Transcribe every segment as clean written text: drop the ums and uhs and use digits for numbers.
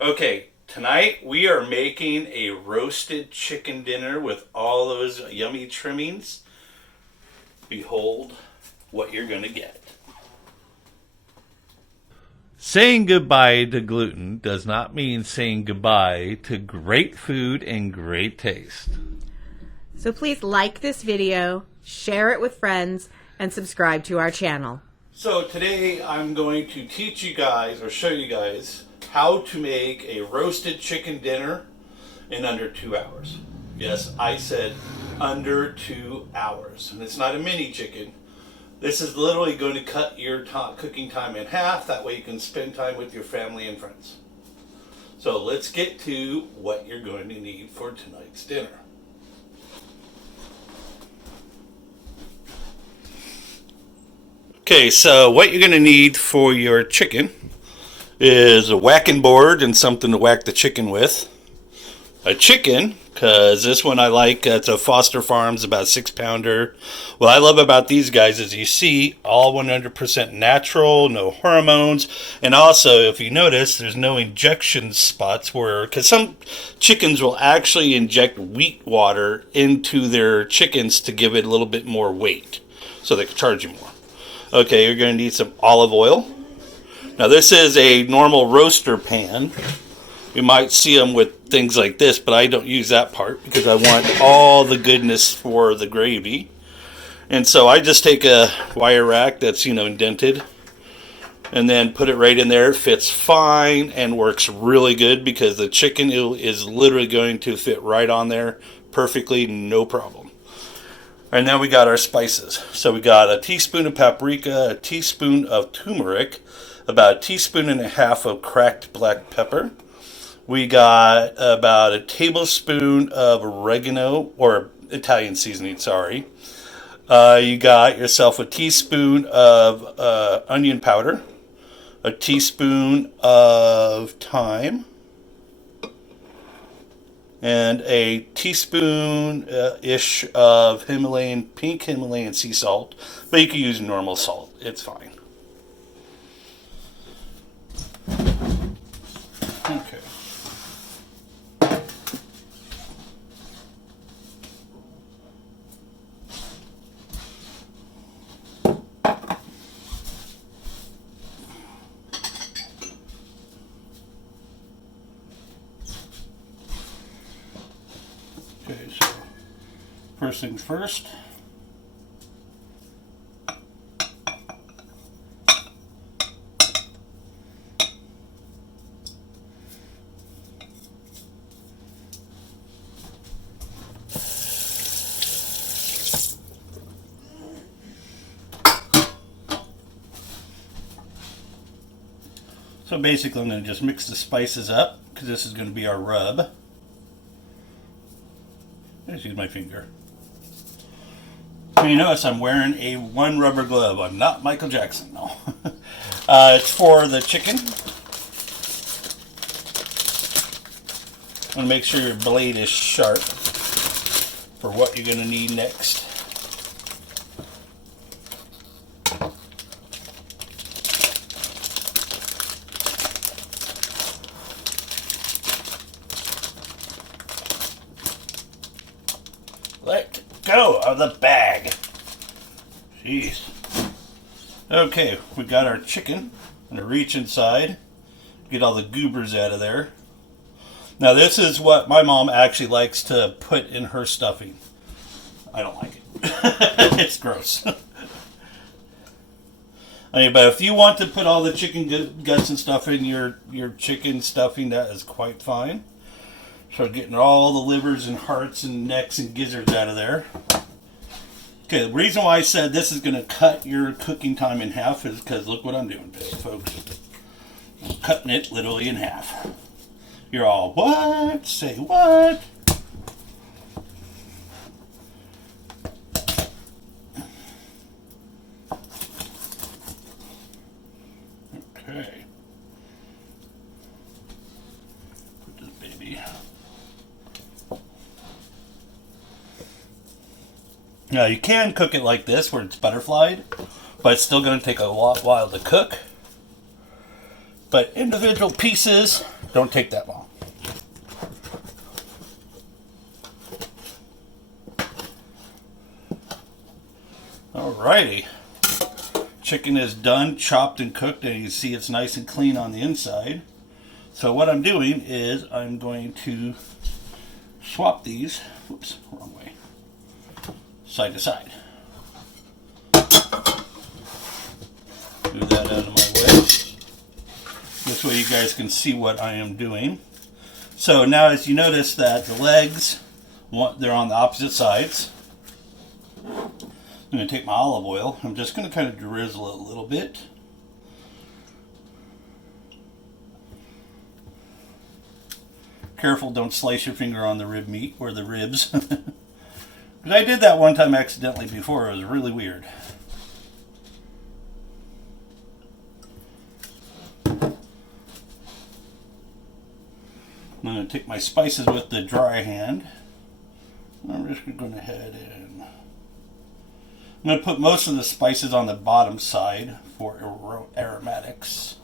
Okay, tonight we are making a roasted chicken dinner with all those yummy trimmings. Behold what you're going to get. Saying goodbye to gluten does not mean saying goodbye to great food and great taste. So please like this video, share it with friends, and subscribe to our channel. So today I'm going to teach you guys, or show you guys, how to make a roasted chicken dinner in under 2 hours. Yes, I said under 2 hours. And it's not a mini chicken. This is literally going to cut your cooking time in half. That way you can spend time with your family and friends. So let's get to what you're going to need for tonight's dinner. Okay, so what you're going to need for your chicken is a whacking board and something to whack the chicken with. A chicken, because this one I like. It's a Foster Farms, about 6-pounder. What I love about these guys is you see all 100% natural, no hormones, and also if you notice there's no injection spots where, because some chickens will actually inject wheat water into their chickens to give it a little bit more weight so they can charge you more. Okay, you're going to need some olive oil. Now this is a normal roaster pan. You might see them with things like this, but I don't use that part because I want all the goodness for the gravy. And so I just take a wire rack that's, indented, and then put it right in there. It fits fine and works really good because the chicken is literally going to fit right on there perfectly, no problem. And then we got our spices. So we got a teaspoon of paprika, a teaspoon of turmeric, about a teaspoon and a half of cracked black pepper. We got about a tablespoon of oregano, or Italian seasoning, sorry. You got yourself a teaspoon of onion powder, a teaspoon of thyme, and a teaspoon-ish of pink Himalayan sea salt. But you can use normal salt. It's fine. Okay. Okay, so first things first. So basically I'm going to just mix the spices up because this is going to be our rub. I just use my finger. And you notice I'm wearing a one rubber glove. I'm not Michael Jackson, no. It's for the chicken. I want to make sure your blade is sharp for what you're going to need next. Let go of the bag. Jeez. Okay, we got our chicken. I'm going to reach inside, get all the goobers out of there. Now this is what my mom actually likes to put in her stuffing. I don't like it. It's gross. I mean, but if you want to put all the chicken guts and stuff in your chicken stuffing, that is quite fine. So getting all the livers and hearts and necks and gizzards out of there. Okay, the reason why I said this is going to cut your cooking time in half is because look what I'm doing, folks. I'm cutting it literally in half. You're all, what? Say what? Okay. Put this baby. Now you can cook it like this where it's butterflied, but it's still going to take a while to cook. But individual pieces Don't take that long. Alrighty. Chicken is done, chopped and cooked, and you can see it's nice and clean on the inside. So what I'm doing is I'm going to swap these, whoops, wrong way, side to side. Move that out of my way. This way you guys can see what I am doing. So now as you notice that the legs, they're on the opposite sides. I'm going to take my olive oil. I'm just going to kind of drizzle it a little bit. Careful, don't slice your finger on the rib meat or the ribs. Because I did that one time accidentally before. It was really weird. I'm going to take my spices with the dry hand. I'm just going to go ahead and I'm going to put most of the spices on the bottom side for aromatics.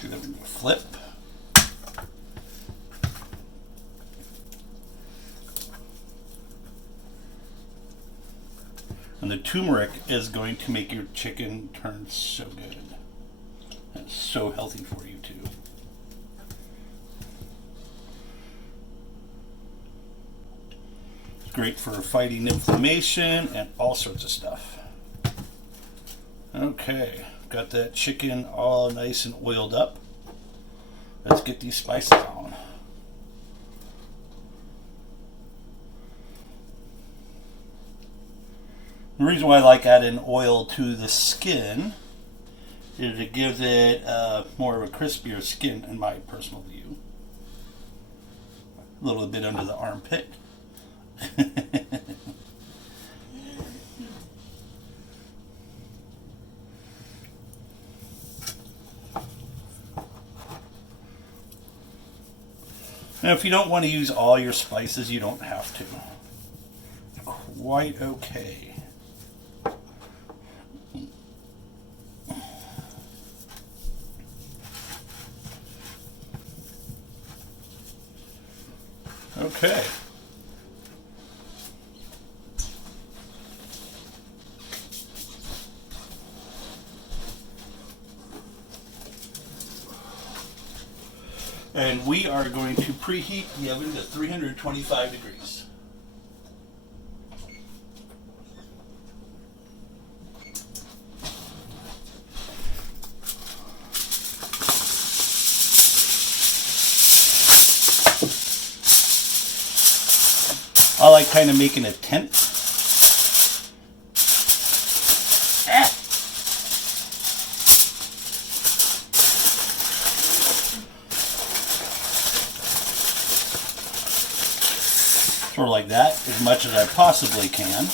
Do that with a flip. And the turmeric is going to make your chicken turn so good. That's so healthy for you too. It's great for fighting inflammation and all sorts of stuff. Okay, got that chicken all nice and oiled up. Let's get these spices on. The reason why I like adding oil to the skin is it gives it more of a crispier skin, in my personal view. A little bit under the armpit. Now, if you don't want to use all your spices, you don't have to. It's quite okay. Okay. And we are going to preheat the oven to 325 degrees. I like kind of making a tent. Sort of like that, as much as I possibly can.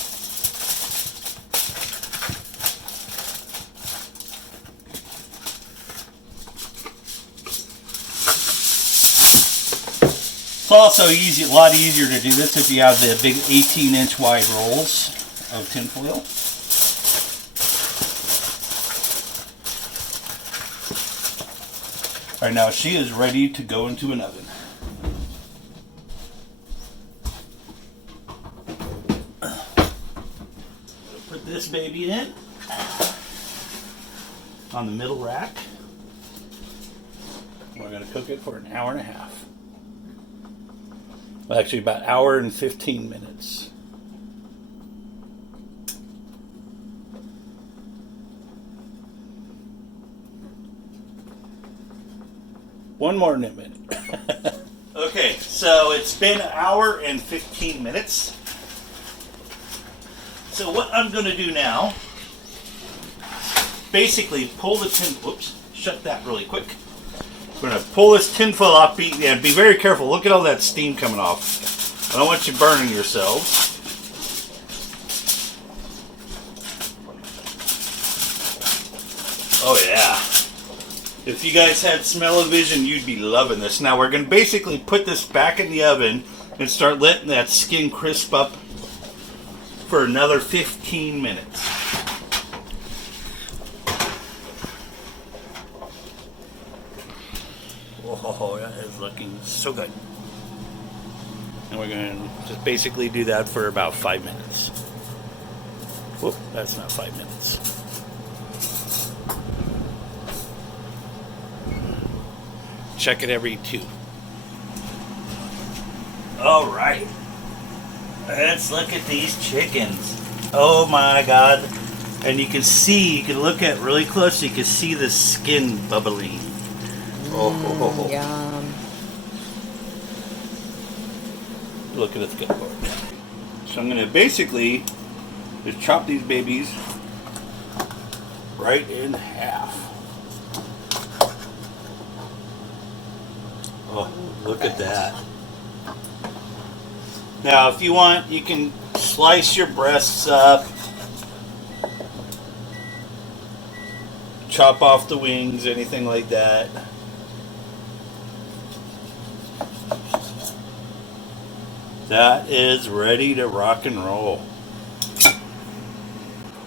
It's also easy, a lot easier to do this if you have the big 18-inch wide rolls of tinfoil. All right, now she is ready to go into an oven. Put this baby in on the middle rack. We're going to cook it for an hour and a half. Well, actually, about an hour and 15 minutes. One more minute. Okay, so it's been an hour and 15 minutes. So what I'm going to do now, basically pull the tin, whoops, shut that really quick. We're going to pull this tinfoil off, be very careful, look at all that steam coming off. I don't want you burning yourselves. Oh yeah. If you guys had smell-o-vision, you'd be loving this. Now we're going to basically put this back in the oven and start letting that skin crisp up for another 15 minutes. Oh, that is looking so good. And we're going to just basically do that for about 5 minutes. Whoop, that's not 5 minutes. Check it every 2. All right. Let's look at these chickens. Oh my God. And you can look at really close, you can see the skin bubbling. Yum. Look at its gut part. So I'm going to basically just chop these babies right in half. Oh, look at that. Now, if you want, you can slice your breasts up, chop off the wings, anything like that. That is ready to rock and roll.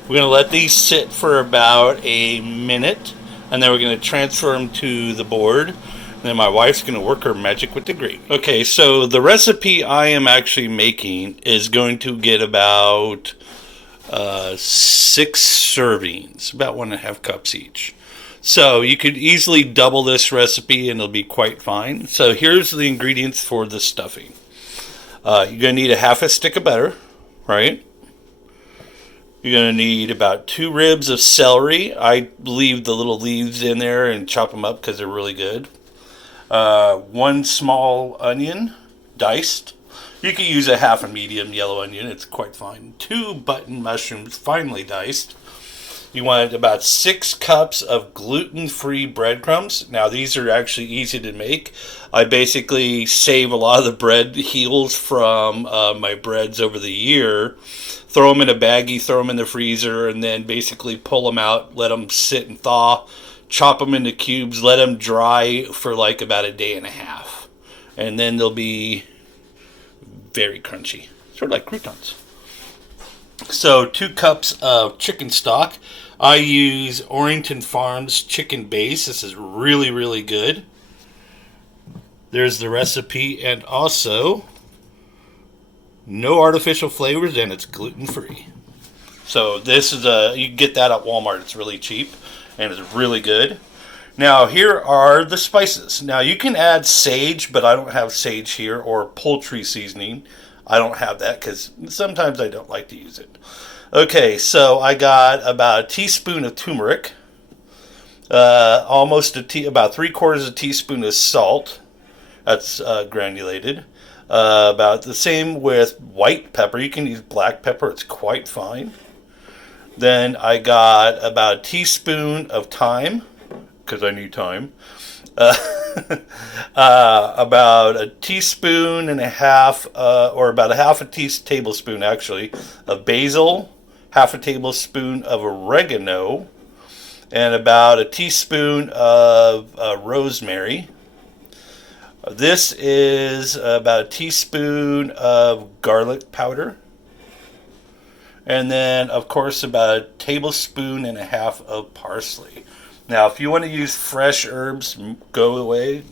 We're going to let these sit for about a minute, and then we're going to transfer them to the board. And then my wife's going to work her magic with the gravy. Okay, so the recipe I am actually making is going to get about 6 servings, about 1.5 cups each. So you could easily double this recipe and it'll be quite fine. So here's the ingredients for the stuffing. You're going to need a half a stick of butter, right? You're going to need about 2 ribs of celery. I leave the little leaves in there and chop them up because they're really good. 1 small onion, diced. You can use a half a medium yellow onion. It's quite fine. 2 button mushrooms, finely diced. You want about 6 cups of gluten-free breadcrumbs. Now, these are actually easy to make. I basically save a lot of the bread heels from my breads over the year. Throw them in a baggie, throw them in the freezer, and then basically pull them out, let them sit and thaw, chop them into cubes, let them dry for like about a day and a half. And then they'll be very crunchy, sort of like croutons. So 2 cups of chicken stock. I use Orrington Farms chicken base. This is really, really good. There's the recipe, and also no artificial flavors, and it's gluten-free. So this is you can get that at Walmart. It's really cheap, and it's really good. Now here are the spices. Now you can add sage, but I don't have sage here, or poultry seasoning. I don't have that because sometimes I don't like to use it. Okay, so I got about a teaspoon of turmeric, about 3/4 teaspoon of salt. That's granulated. About the same with white pepper. You can use black pepper. It's quite fine. Then I got about a teaspoon of thyme, because I need thyme. About a teaspoon and a half, or about a half a tablespoon actually, of basil, half a tablespoon of oregano, and about a teaspoon of rosemary. This is about a teaspoon of garlic powder. And then, of course, about a tablespoon and a half of parsley. Now, if you want to use fresh herbs, go ahead.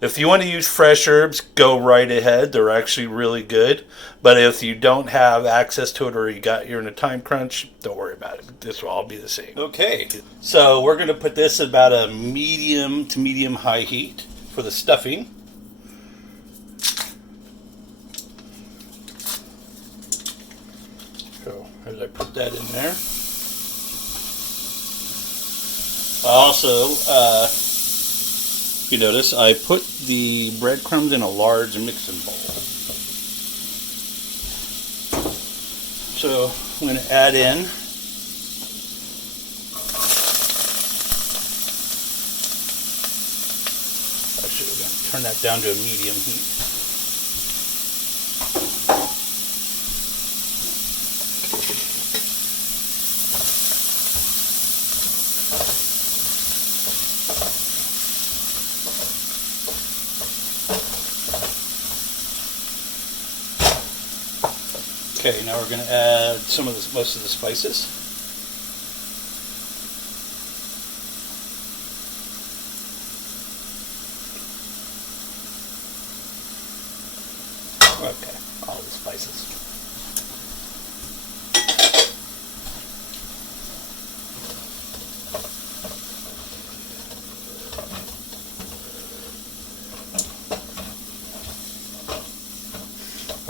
If you want to use fresh herbs, go right ahead. They're actually really good. But if you don't have access to it, or you're in a time crunch, don't worry about it. This will all be the same. Okay, so we're going to put this at about a medium to medium high heat for the stuffing. So as I put that in there, also, you notice I put the breadcrumbs in a large mixing bowl. So I'm going to add in actually we're going to turn that down to a medium heat. Okay, now we're going to add most of the spices. Okay, all the spices.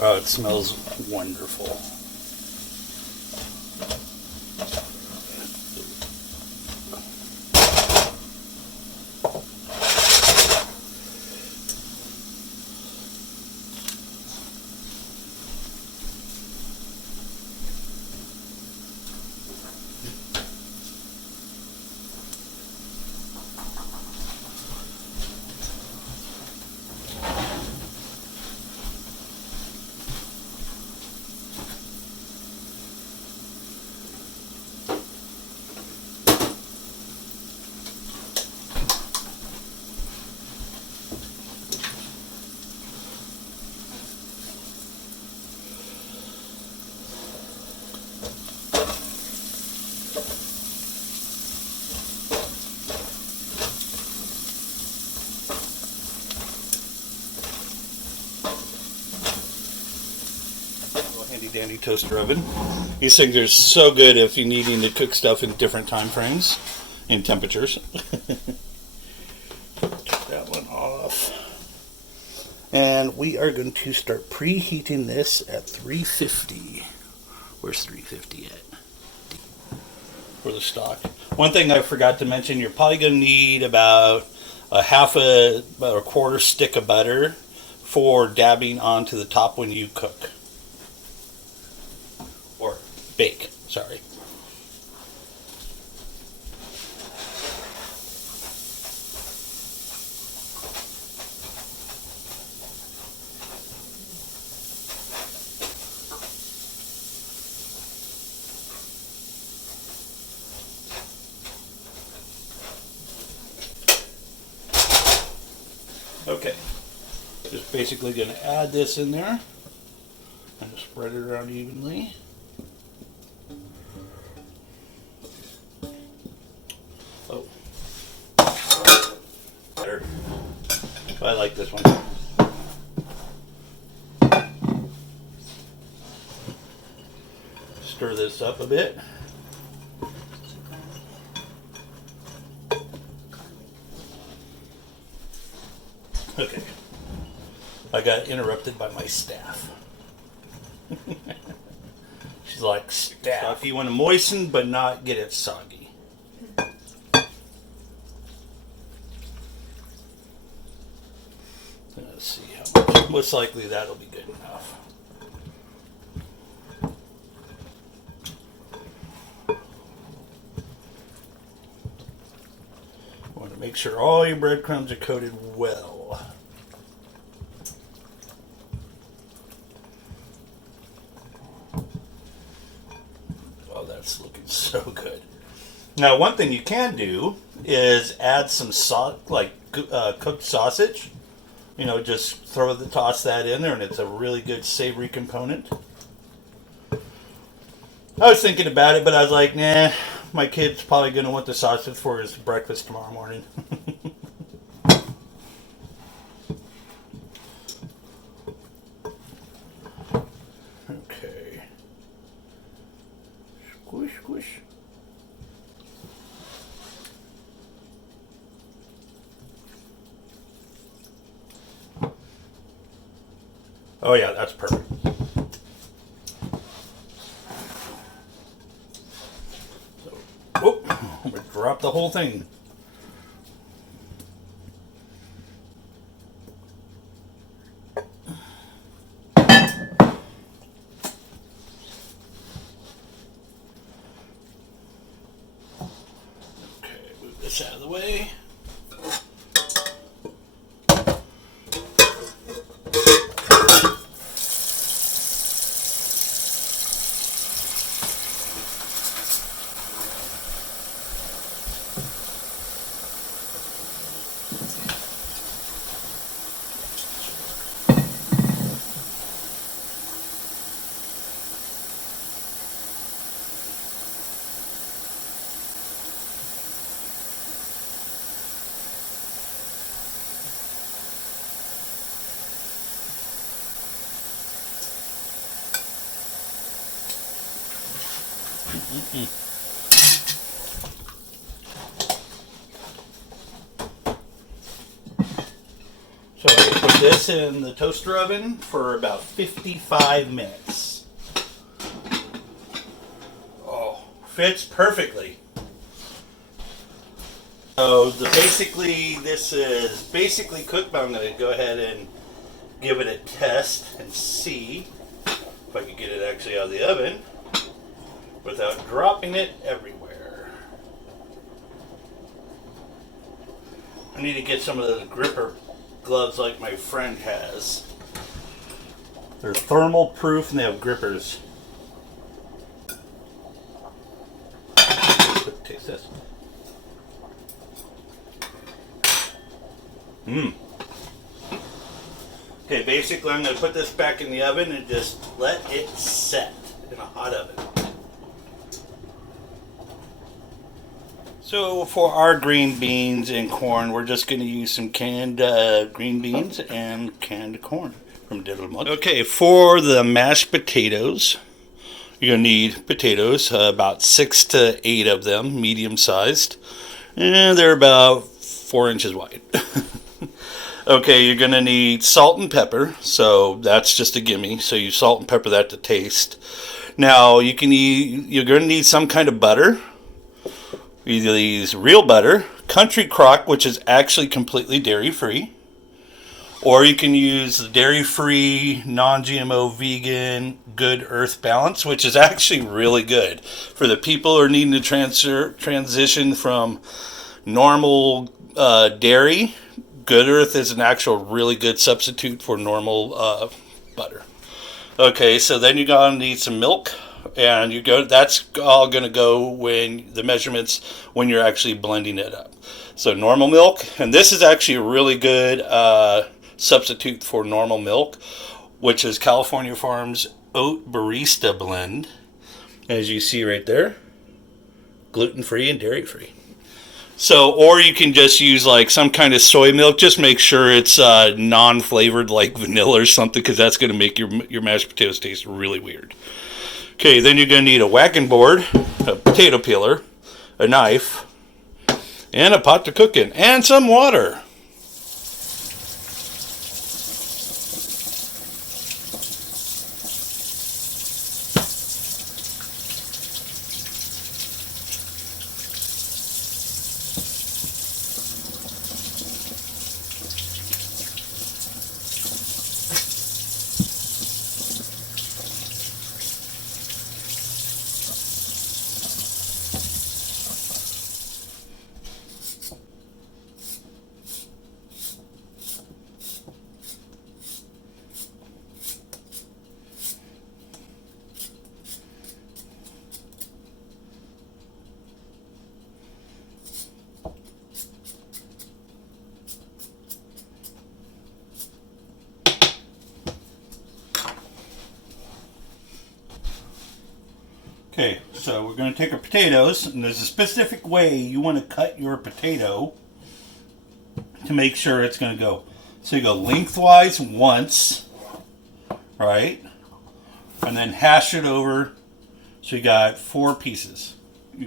Oh, it smells wonderful. Handy dandy toaster oven. These things are so good if you're needing to cook stuff in different time frames and temperatures. Take that one off. And we are going to start preheating this at 350. Where's 350 at? For the stock. One thing I forgot to mention, you're probably going to need about a quarter stick of butter for dabbing onto the top when you cook. Or bake, sorry. Okay, just basically going to add this in there and spread it around evenly. Oh, better. I like this one. Stir this up a bit. Okay, I got interrupted by my staff. She's like, staff, you want to moisten but not get it soggy. Let's see how much. Most likely that'll be good enough. Want to make sure all your breadcrumbs are coated well. Oh, that's looking so good. Now, one thing you can do is add some cooked sausage. You know, just toss that in there, and it's a really good savory component. I was thinking about it, but I was like, nah, my kid's probably going to want the sausage for his breakfast tomorrow morning. Okay. Squish, squish. Oh yeah, that's perfect. So, whoop, I'm gonna drop the whole thing. Okay, move this out of the way. So I put this in the toaster oven for about 55 minutes. Oh, fits perfectly. So this is basically cooked, but I'm going to go ahead and give it a test and see if I can get it actually out of the oven without dropping it everywhere. I need to get some of those gripper gloves like my friend has. They're thermal proof and they have grippers. Taste this. Okay, basically I'm going to put this back in the oven and just let it set in a hot oven. So for our green beans and corn, we're just going to use some canned green beans and canned corn from TBls Olive. Okay, for the mashed potatoes, you're going to need potatoes, about 6 to 8 of them, medium sized, and they're about 4 inches wide. Okay, you're going to need salt and pepper, so that's just a gimme. So you salt and pepper that to taste. Now you're going to need some kind of butter. Either use real butter, country crock, which is actually completely dairy-free, or you can use the dairy-free, non-GMO, vegan, good earth balance, which is actually really good for the people who are needing to transition from normal dairy. Good earth is an actual really good substitute for normal butter. Okay, so then you're going to need some milk. And that's all going to go when the measurements when you're actually blending it up. So normal milk, and this is actually a really good substitute for normal milk, which is California Farms Oat Barista Blend, as you see right there, gluten-free and dairy-free. So, or you can just use like some kind of soy milk. Just make sure it's non-flavored, like vanilla or something, because that's going to make your mashed potatoes taste really weird. Okay, then you're going to need a whacking board, a potato peeler, a knife, and a pot to cook in, and some water. Okay, so we're going to take our potatoes, and there's a specific way you want to cut your potato to make sure it's going to go. So you go lengthwise once, right? And then hash it over, so you got 4 pieces.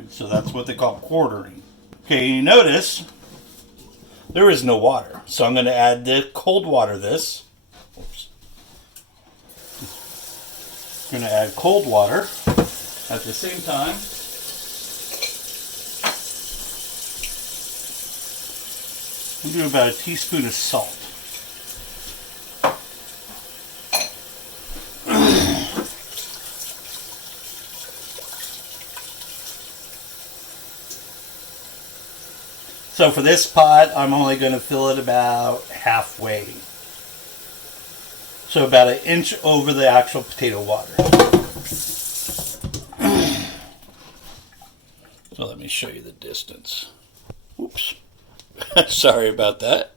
So that's what they call quartering. Okay, you notice there is no water. So I'm going to add the cold water to this. Oops. I'm going to add cold water. At the same time, I'm doing about a teaspoon of salt. So for this pot, I'm only going to fill it about halfway. So about 1 inch over the actual potato water. So let me show you the distance. Oops. Sorry about that.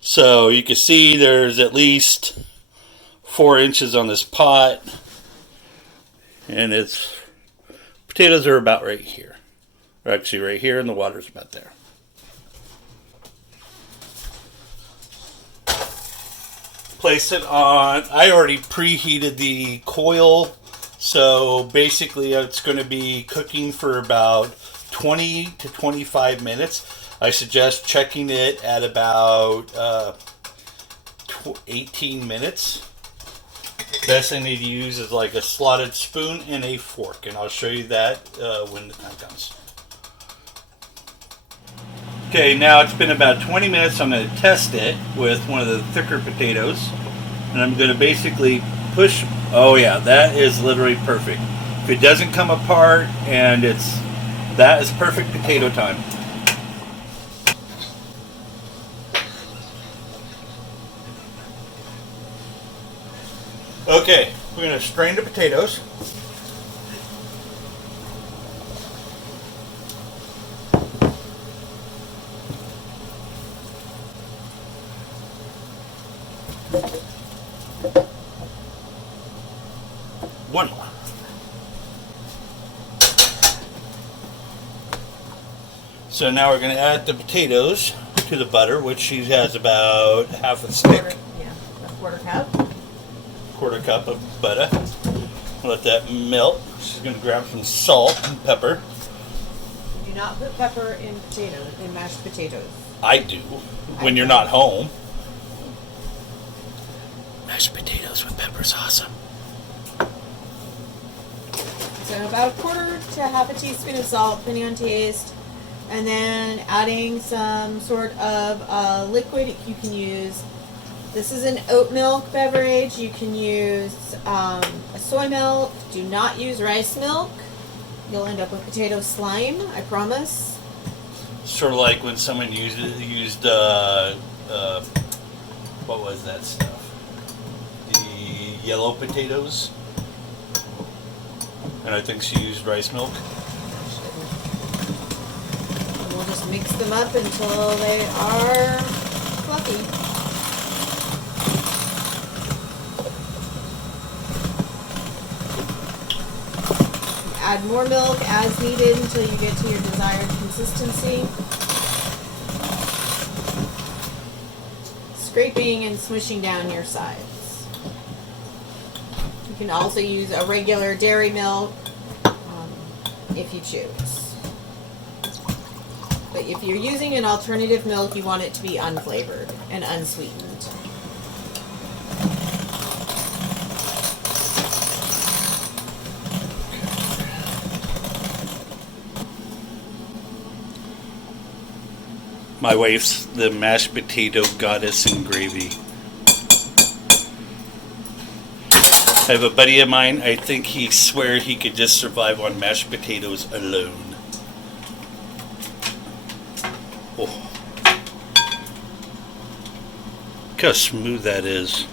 So you can see there's at least 4 inches on this pot. And potatoes are about right here. They're actually right here, and the water's about there. Place it on. I already preheated the coil So basically it's going to be cooking for about 20 to 25 minutes. I suggest checking it at about 18 minutes. Best thing to use is like a slotted spoon and a fork, and I'll show you that when the time comes. Okay, now it's been about 20 minutes. I'm going to test it with one of the thicker potatoes, and I'm going to basically push. Oh yeah, that is literally perfect. If it doesn't come apart, and that is perfect potato time. Okay, we're going to strain the potatoes. One more. So now we're going to add the potatoes to the butter, which she has about half a stick. A quarter cup. Quarter cup of butter. Let that melt. She's going to grab some salt and pepper. Do not put pepper in mashed potatoes. I do, when you're not home. Mashed potatoes with pepper's awesome. So about a quarter to half a teaspoon of salt, depending on taste. And then adding some sort of liquid you can use. This is an oat milk beverage. You can use a soy milk. Do not use rice milk. You'll end up with potato slime, I promise. Sort of like when someone used what was that stuff? The yellow potatoes. And I think she used rice milk. And we'll just mix them up until they are fluffy. Add more milk as needed until you get to your desired consistency. Scraping and smushing down your sides. You can also use a regular dairy milk if you choose. But if you're using an alternative milk, you want it to be unflavored and unsweetened. My wife's the mashed potato goddess in gravy. I have a buddy of mine, I think he swears he could just survive on mashed potatoes alone. Oh. Look how smooth that is.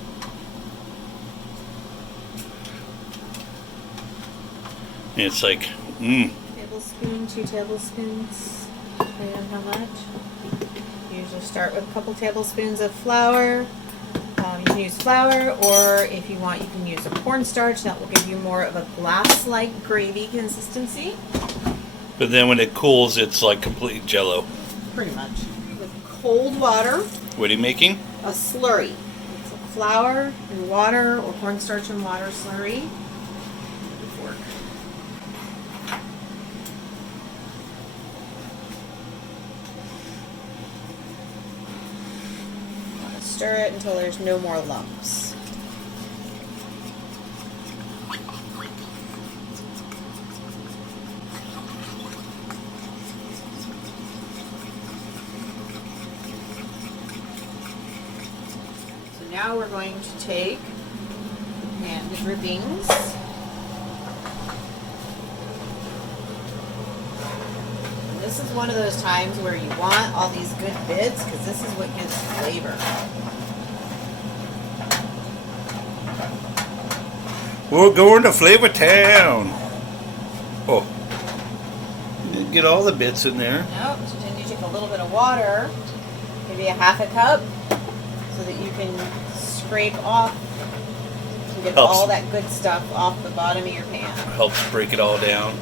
And it's like, Tablespoon, 2 tablespoons, depending on how much. Usually start with a couple tablespoons of flour. You can use flour, or if you want, you can use a cornstarch. That will give you more of a glass-like gravy consistency. But then when it cools, it's like complete jello. Pretty much. With cold water. What are you making? A slurry. It's a flour and water, or cornstarch and water slurry. Fork. Stir it until there's no more lumps. So now we're going to take the drippings. And this is one of those times where you want all these good bits, because this is what gives flavor. We're going to Flavor Town. Oh. Get all the bits in there. Nope. So then you take a little bit of water, maybe a half a cup, so that you can scrape off and get all that good stuff off the bottom of your pan. Helps break it all down.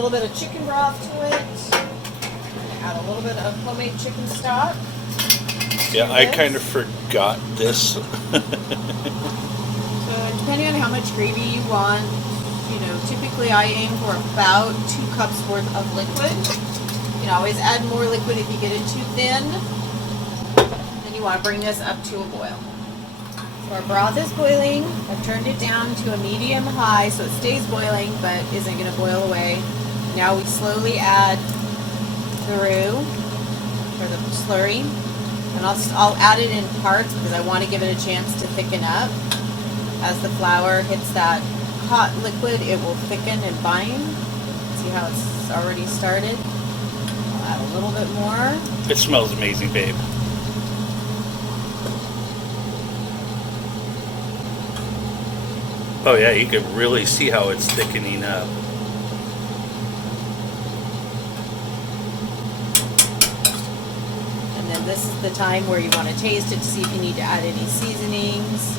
little bit of chicken broth to it. Add a little bit of homemade chicken stock. Yeah, I kind of forgot this. So depending on how much gravy you want, you know, typically I aim for about 2 cups worth of liquid. You can always add more liquid if you get it too thin. Then you want to bring this up to a boil. So our broth is boiling. I've turned it down to a medium high so it stays boiling but isn't going to boil away. Now we slowly add the roux, or the slurry. And I'll add it in parts because I want to give it a chance to thicken up. As the flour hits that hot liquid, it will thicken and bind. See how it's already started? I'll add a little bit more. It smells amazing, babe. Oh yeah, you can really see how it's thickening up. And then this is the time where you want to taste it to see if you need to add any seasonings.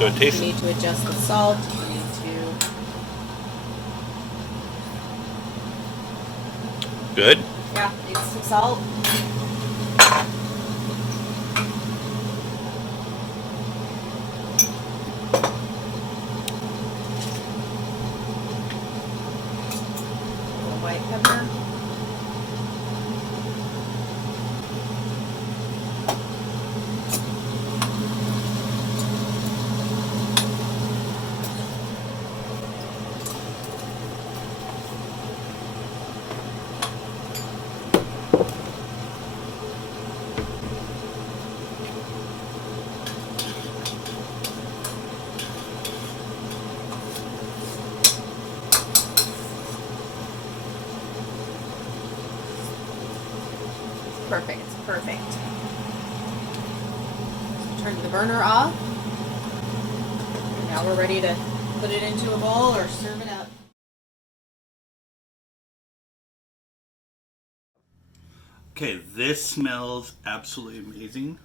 Go taste You it. need to adjust the salt. You need to... Good? Yeah, needs some salt. White pepper. Perfect, perfect. Turn the burner off. And now we're ready to put it into a bowl or serve it up. Okay, this smells absolutely amazing.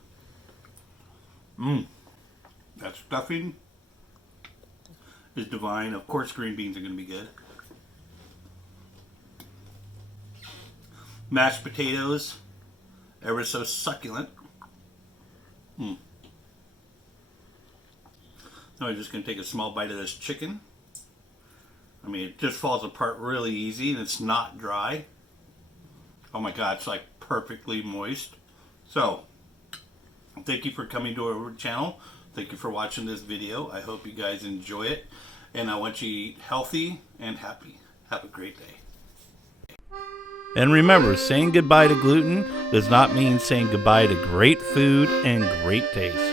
That stuffing is divine. Of course, green beans are going to be good. Mashed potatoes, ever so succulent. Now I'm just going to take a small bite of this chicken. I mean, it just falls apart really easy and it's not dry. Oh my God, it's like perfectly moist. So, thank you for coming to our channel. Thank you for watching this video. I hope you guys enjoy it. And I want you to eat healthy and happy. Have a great day. And remember, saying goodbye to gluten does not mean saying goodbye to great food and great taste.